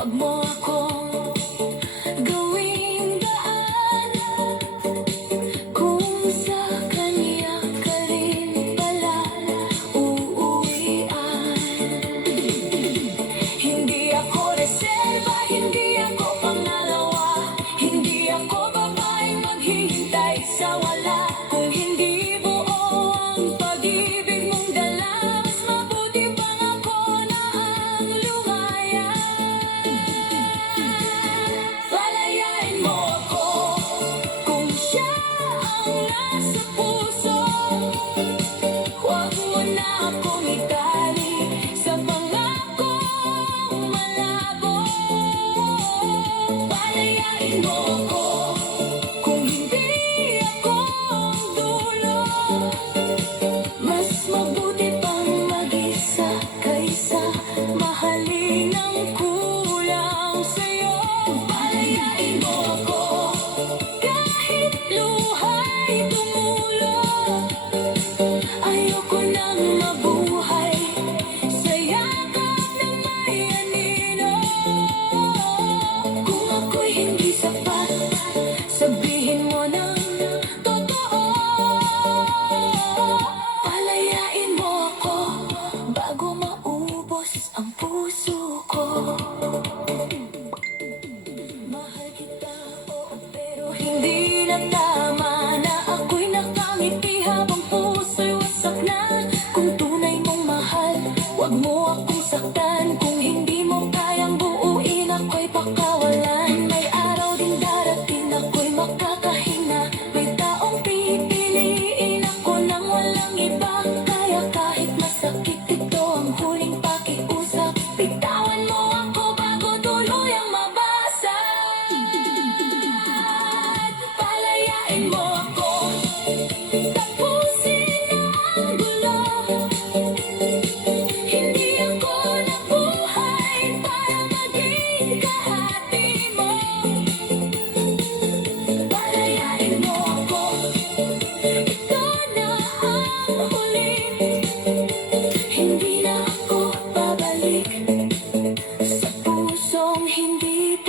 Huwag mo akong gawing daan kung sa kanya ka rin pala uuwian. Hindi ako reserba, hindi ako pangalawa, hindi ako babaeng maghihintay sa wala. Kung hindi buo ang pag-ibig mong dala, mas mabuti pang ako na ang lumaya. Palayain mo ako kung siya ang nasa puso. Huwag mo na akong itali sa pangakong malabo. Palayain mo ako kung hindi ako ang dulo. Mas mabuti pang mag-isa kaysa mahalin ng kulang sa'yo. Palayain mo ako kahit luha'y tumulo. Ayoko nang mabuhay sa yakap ng may anino. Kung ako'y hindi sapat, sabihin mo ng totoo. Palayain mo ako bago maubos ang puso ko. Mahal kita, oo, pero hindi na tama na ako'y nakangiti habang puso'y wasak na. Kung tunay mong mahal, huwag mo akong saktan. Kung hindi mo kayang buuin, ako'y pakawalan. May araw din darating, ako'y makakahinga. May taong pipiliin ako nang walang iba. Kaya kahit masakit, ito ang huling pakiusap. Bitawan mo ako bago tuluyang mabasag. Palayain mo ako, tapusin na ang gulo. Hindi ako nabuhay para maging kahati mo. Palayain mo ako, ito na ang huli. Hindi na ako babalik sa pusong hindi